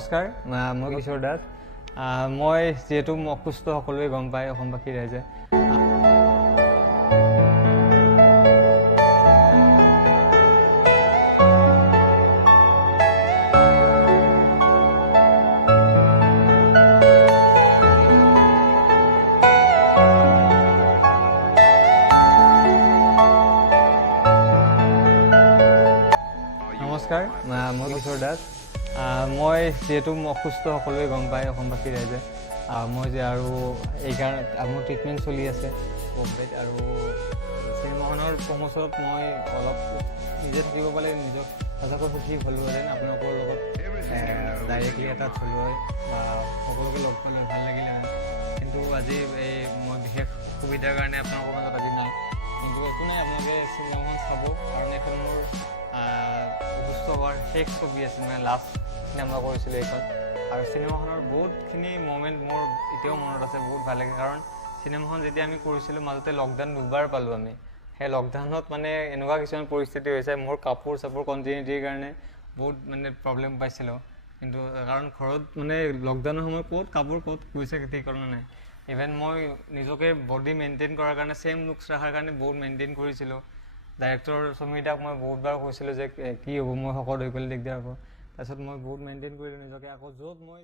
নমস্কাৰ, মই কিশোৰ দাস। মই যিহেতু অসুস্থ সকলোৱে গম পায় অসমবাসী ৰাইজে। নমস্কাৰ, মই কিশোৰ দাস। মই যিহেতু অসুস্থ সকলোৱে গম পায় অসমবাসী ৰাইজে। মই যে আৰু এইকাৰণে মোৰ ট্ৰিটমেণ্ট চলি আছে বম্বেত, আৰু চিনেমাখনৰ প্ৰমোচনত মই অলপ নিজে থাকিব পালে নিজক সঁচাকৈ সুখী হ'লোহেঁতেন। আপোনালোকৰ লগত ডাইৰেক্টলি এটা থলো হয় বা সকলোকে লগ পালে ভাল লাগিলেহেঁতেন, কিন্তু আজি মই বিশেষ সুবিধাৰ কাৰণে আপোনালোকৰ মাজত আজি নাই। কিন্তু একো নাই, আপোনালোকে চিনেমাখন চাব, কাৰণ এখন মোৰ অসুস্থ হোৱাৰ শেষ ছবি আছিল, মানে লাষ্ট চিনেমা কৰিছিলোঁ এইখন। আৰু চিনেমাখনৰ বহুতখিনি মমেণ্ট মোৰ এতিয়াও মনত আছে, বহুত ভাল লাগে। কাৰণ চিনেমাখন যেতিয়া আমি কৰিছিলোঁ মাজতে লকডাউন দুবাৰ পালোঁ আমি। সেই লকডাউনত মানে এনেকুৱা কিছুমান পৰিস্থিতি হৈছে, মোৰ কাপোৰ চাপোৰ কণ্টিনিউটিৰ কাৰণে বহুত মানে প্ৰব্লেম পাইছিলোঁ। কিন্তু কাৰণ ঘৰত মানে লকডাউনৰ সময়ত ক'ত কাপোৰ ক'ত গৈছে ঠিকনা নাই। ইভেন মই নিজকে বডি মেইনটেইন কৰাৰ কাৰণে ছেইম লুকছ ৰখাৰ কাৰণে বহুত মেইনটেইন কৰিছিলোঁ। ডাইৰেক্টৰ সমীৰদাক মই বহুতবাৰ কৈছিলোঁ যে কি হ'ব, মই শকত হৈ গ'লে দিগদাৰ হ'ব। তাৰপিছত মই বহুত মেইনটেইন কৰিলোঁ নিজকে। আকৌ য'ত মই